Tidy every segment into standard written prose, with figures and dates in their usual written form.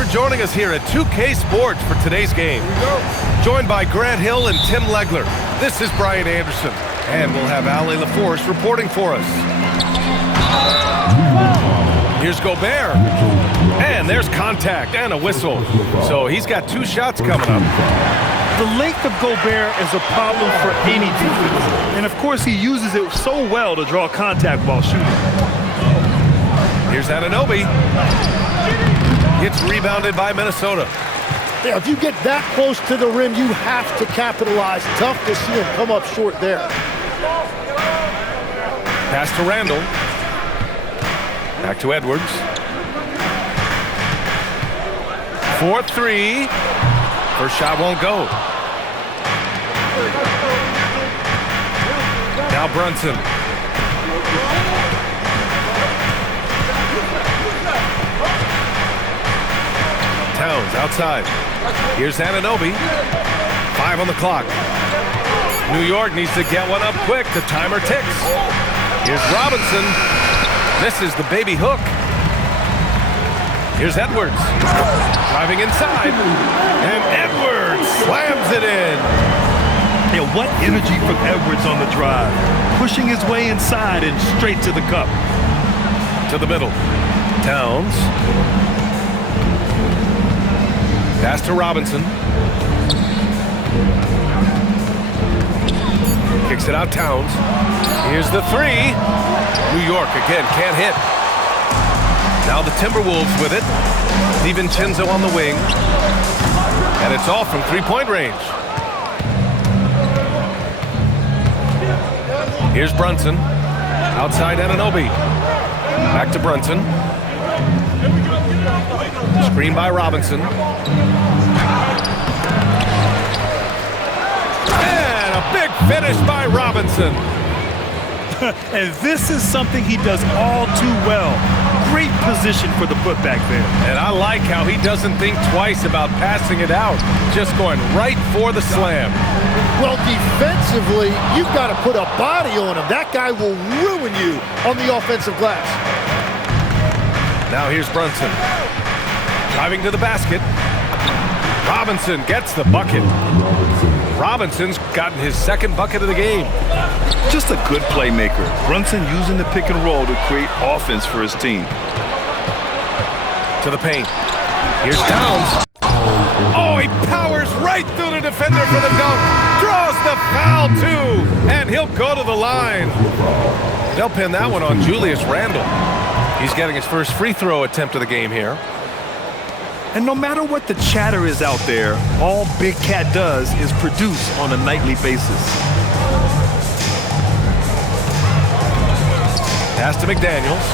for joining us here at 2K Sports for today's game. Joined by Grant Hill and Tim Legler, this is Brian Anderson, and we'll have Ali LaForce reporting for us. Here's Gobert, and there's contact and a whistle. So he's got 2 shots coming up. The length of Gobert is a problem for any defense, and of course he uses it so well to draw contact while shooting. Here's Anunoby. Gets rebounded by Minnesota. Yeah, if you get that close to the rim, you have to capitalize. Tough to see him come up short there. Pass to Randall. Back to Edwards. 4-3. First shot won't go. Now Brunson. Towns outside. Here's Anunoby. 5 on the clock. New York needs to get one up quick. The timer ticks. Here's Robinson. Misses the baby hook. Here's Edwards. Driving inside. And Edwards slams it in. Yeah, what energy from Edwards on the drive. Pushing his way inside and straight to the cup. To the middle. Towns. Pass to Robinson. Kicks it out, Towns. Here's the 3. New York again can't hit. Now the Timberwolves with it. DiVincenzo on the wing. And it's off from 3-point range. Here's Brunson. Outside Anunoby. Back to Brunson. Screen by Robinson. And a big finish by Robinson. And this is something he does all too well. Great position for the putback there. And I like how he doesn't think twice about passing it out. Just going right for the slam. Well, defensively, you've got to put a body on him. That guy will ruin you on the offensive glass. Now here's Brunson. Driving to the basket. Robinson gets the bucket. Robinson's gotten his 2nd bucket of the game. Just a good playmaker. Brunson using the pick and roll to create offense for his team. To the paint. Here's Towns. Oh, he powers right through the defender for the dunk. Draws the foul, too. And he'll go to the line. They'll pin that one on Julius Randle. He's getting his first free throw attempt of the game here. And no matter what the chatter is out there, all Big Cat does is produce on a nightly basis. Pass to McDaniels.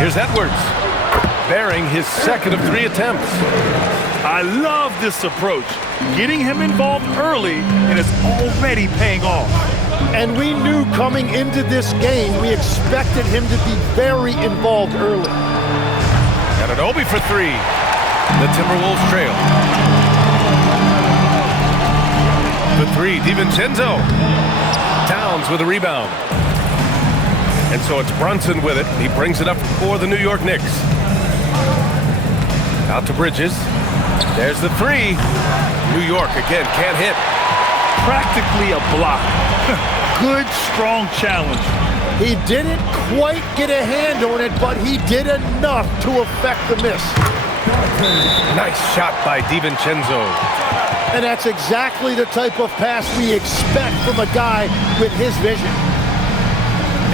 Here's Edwards. Bearing his 2nd of 3 attempts. I love this approach. Getting him involved early, and it's already paying off. And we knew coming into this game, we expected him to be very involved early. Anunoby for 3. The Timberwolves trail. The 3, DiVincenzo. Towns with a rebound. And so it's Brunson with it. He brings it up for the New York Knicks. Out to Bridges. There's the 3. New York again can't hit. Practically a block. Good, strong challenge. He didn't quite get a hand on it, but he did enough to affect the miss. Nice shot by DiVincenzo. And that's exactly the type of pass we expect from a guy with his vision.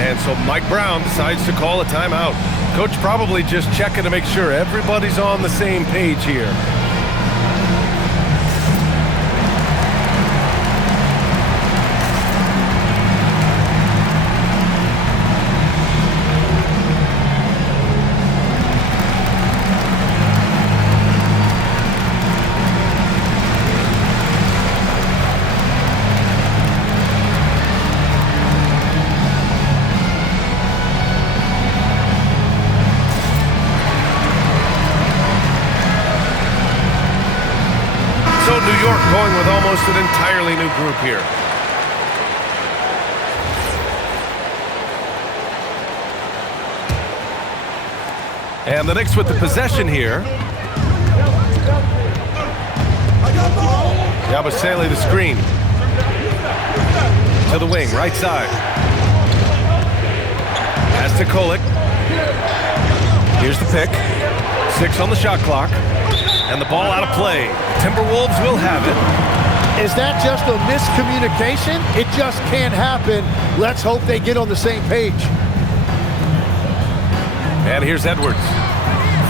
And so Mike Brown decides to call a timeout. Coach probably just checking to make sure everybody's on the same page here. So New York going with almost an entirely new group here. And the Knicks with the possession here. Yabusele the screen. To the wing, right side. Pass to Kolek. Here's the pick. 6 on the shot clock. And the ball out of play. Timberwolves will have it. Is that just a miscommunication? It just can't happen. Let's hope they get on the same page. And here's Edwards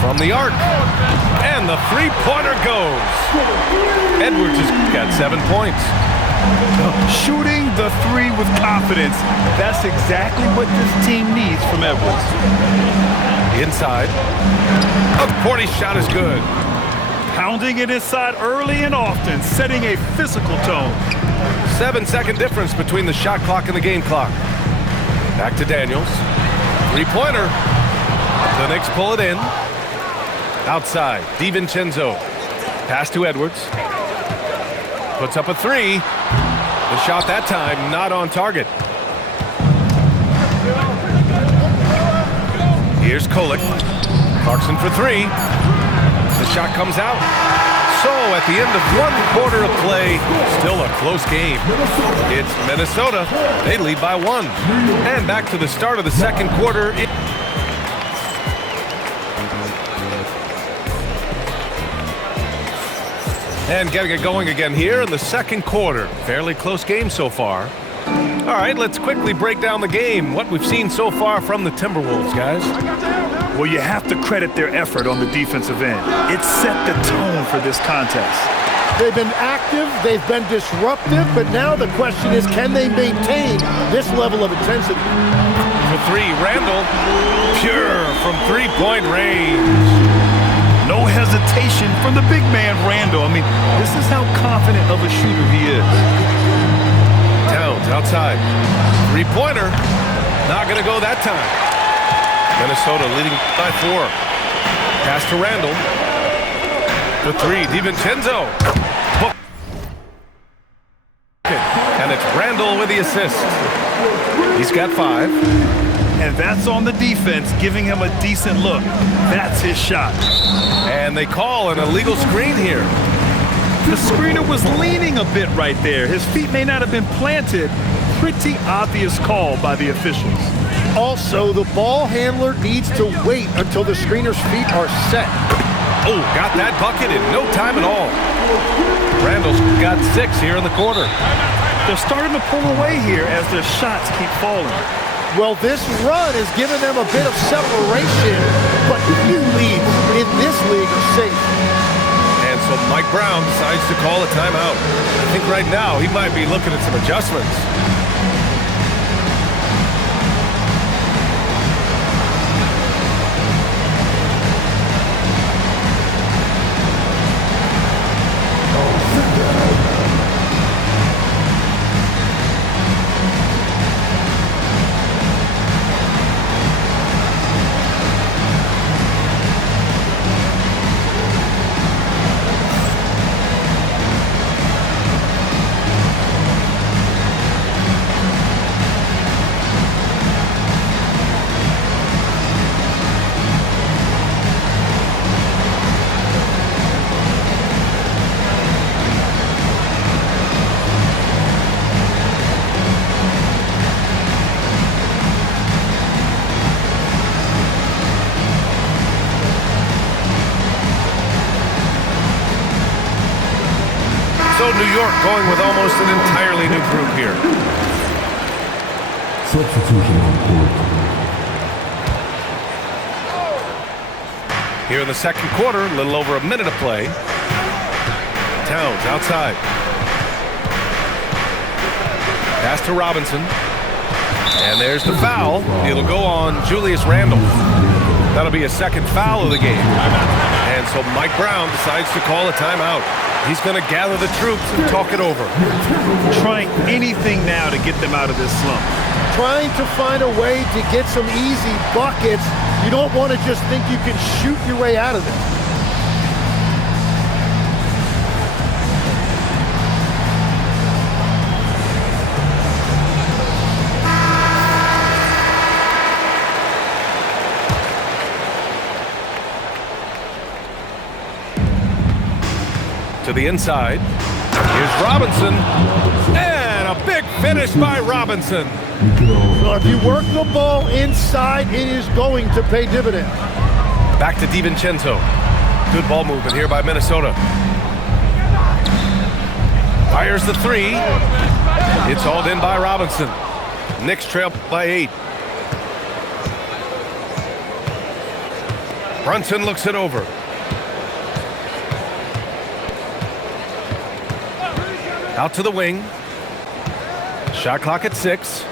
from the arc. And the three-pointer goes. Edwards has got 7 points. Shooting the three with confidence. That's exactly what this team needs from Edwards. Inside. A 40 shot is good. Pounding it inside early and often, setting a physical tone. 7-second difference between the shot clock and the game clock. Back to Daniels. Three-pointer. The Knicks pull it in. Outside, DiVincenzo. Pass to Edwards. Puts up a three. The shot that time not on target. Here's Kolek. Clarkson for three. The shot comes out. So at the end of 1 quarter of play, still a close game. It's Minnesota. They lead by 1. And back to the start of the second quarter. And getting it going again here in the second quarter. Fairly close game so far. All right, let's quickly break down the game. What we've seen so far from the Timberwolves, guys. Well, you have to credit their effort on the defensive end. It set the tone for this contest. They've been active, they've been disruptive, but now the question is, can they maintain this level of intensity? For three, Randall. Pure from three-point range. No hesitation from the big man, Randall. I mean, this is how confident of a shooter he is. Towns outside. Three-pointer. Not going to go that time. Minnesota leading by 4. Pass to Randall. The three, DiVincenzo. And it's Randall with the assist. He's got 5. And that's on the defense, giving him a decent look. That's his shot. And they call an illegal screen here. The screener was leaning a bit right there. His feet may not have been planted. Pretty obvious call by the officials. Also, the ball handler needs to wait until the screener's feet are set. Oh, got that bucket in no time at all. Randall's got 6 here in the quarter. They're starting to pull away here as their shots keep falling. Well, this run has given them a bit of separation, but few leads in this league are safe. And so Mike Brown decides to call a timeout. I think right now he might be looking at some adjustments. So New York going with almost an entirely new group here. Substitution on court. Here in the second quarter, a little over a minute of play. Towns outside. Pass to Robinson. And there's the foul. It'll go on Julius Randle. That'll be a second foul of the game. And so Mike Brown decides to call a timeout. He's going to gather the troops and talk it over. Trying anything now to get them out of this slump. Trying to find a way to get some easy buckets. You don't want to just think you can shoot your way out of it. the inside. Here's Robinson. And a big finish by Robinson. So if you work the ball inside, it is going to pay dividends. Back to DiVincenzo. Good ball movement here by Minnesota. Fires the three. It's hauled in by Robinson. Knicks trail by 8. Brunson looks it over. Out to the wing. Shot clock at 6.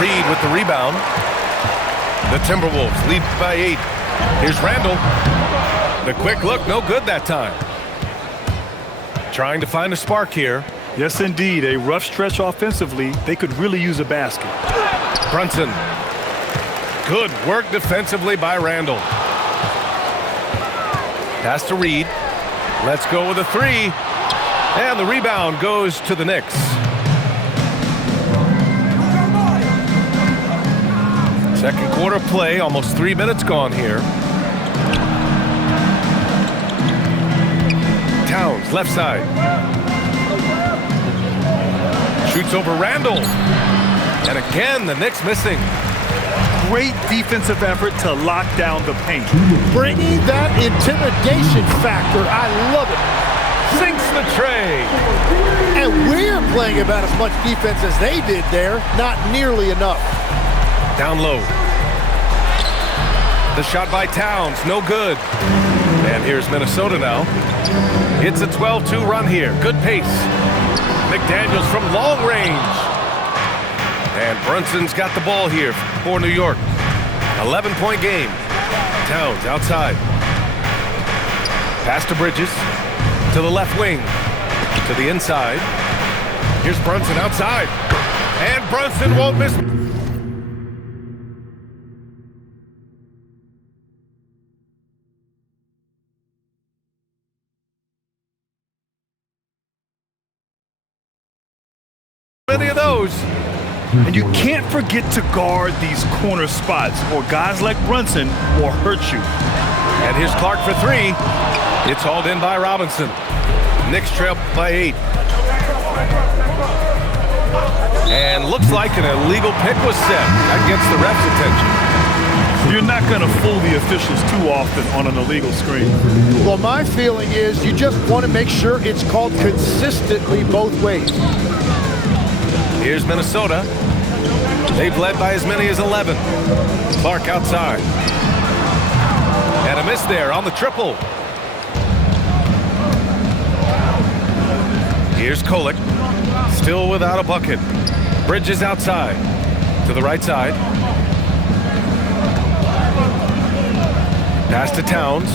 Reed with the rebound. The Timberwolves lead by 8. Here's Randall. The quick look, no good that time. Trying to find a spark here. Yes, indeed. A rough stretch offensively. They could really use a basket. Brunson. Good work defensively by Randall. Pass to Reed. Let's go with a 3. And the rebound goes to the Knicks. Second quarter play, almost 3 minutes gone here. Towns, left side. Shoots over Randall. And again, the Knicks missing. Great defensive effort to lock down the paint. Bringing that intimidation factor. I love it. Sinks the tray. And we're playing about as much defense as they did there. Not nearly enough. Down low. The shot by Towns, no good. And here's Minnesota now. It's a 12-2 run here. Good pace. McDaniels from long range. And Brunson's got the ball here for New York. 11-point game. Towns outside. Pass to Bridges. To the left wing. To the inside. Here's Brunson outside. And Brunson won't miss. Many of those. And you can't forget to guard these corner spots, or guys like Brunson will hurt you. And here's Clark for 3. It's hauled in by Robinson. Knicks trail by 8. And looks like an illegal pick was set. That gets the ref's attention. You're not going to fool the officials too often on an illegal screen. Well, my feeling is you just want to make sure it's called consistently both ways. Here's Minnesota. They've led by as many as 11. Clark outside. And a miss there on the triple. Here's Kolek. Still without a bucket. Bridges outside. To the right side. Pass to Towns.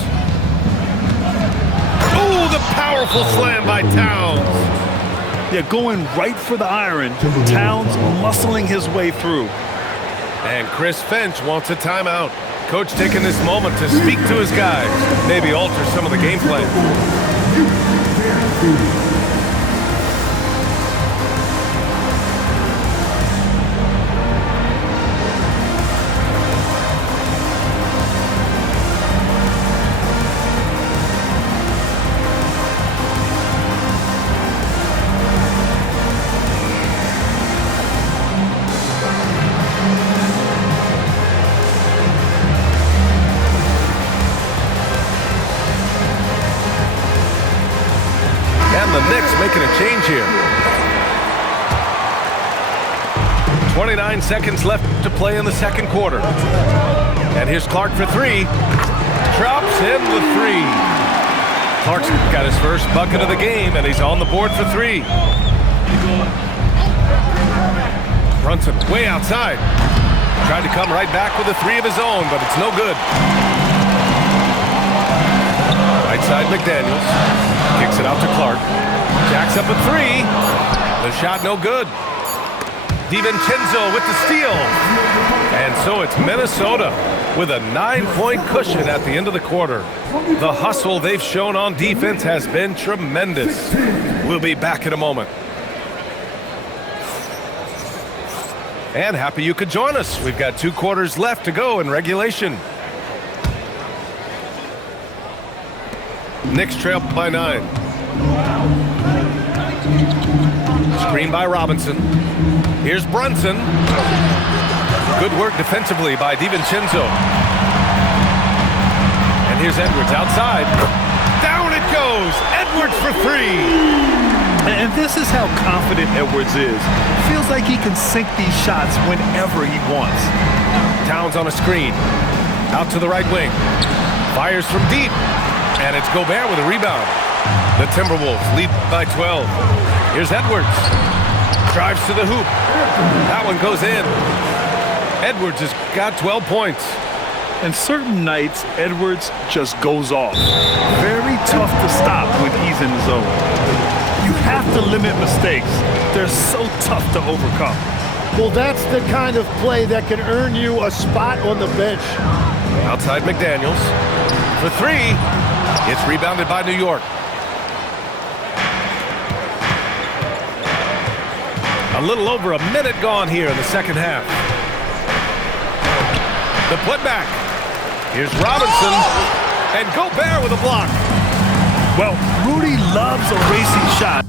Oh, the powerful slam by Towns. Yeah, going right for the iron. Towns muscling his way through. And Chris Finch wants a timeout. Coach taking this moment to speak to his guys. Maybe alter some of the game plan. And the Knicks making a change here. 29 seconds left to play in the second quarter. And here's Clark for 3. Drops in the 3. Clark's got his first bucket of the game, and he's on the board for 3. Brunson way outside. Tried to come right back with a 3 of his own, but it's no good. Right side McDaniels. Kicks it out to Clark. Jacks up a 3. The shot no good. DiVincenzo with the steal. And so it's Minnesota with a 9-point cushion at the end of the quarter. The hustle they've shown on defense has been tremendous. We'll be back in a moment. And happy you could join us. We've got 2 quarters left to go in regulation. Knicks trail by 9. Screen by Robinson. Here's Brunson. Good work defensively by DiVincenzo. And here's Edwards outside. Down it goes. Edwards for 3. And this is how confident Edwards is. Feels like he can sink these shots whenever he wants. Towns on a screen. Out to the right wing. Fires from deep. And it's Gobert with a rebound. The Timberwolves lead by 12. Here's Edwards. Drives to the hoop. That one goes in. Edwards has got 12 points. And certain nights, Edwards just goes off. Very tough to stop when he's in the zone. You have to limit mistakes. They're so tough to overcome. Well, that's the kind of play that can earn you a spot on the bench. Outside McDaniels. For 3. It's rebounded by New York. A little over a minute gone here in the second half. The putback. Here's Robinson. And Gobert with a block. Well, Rudy loves a racing shot.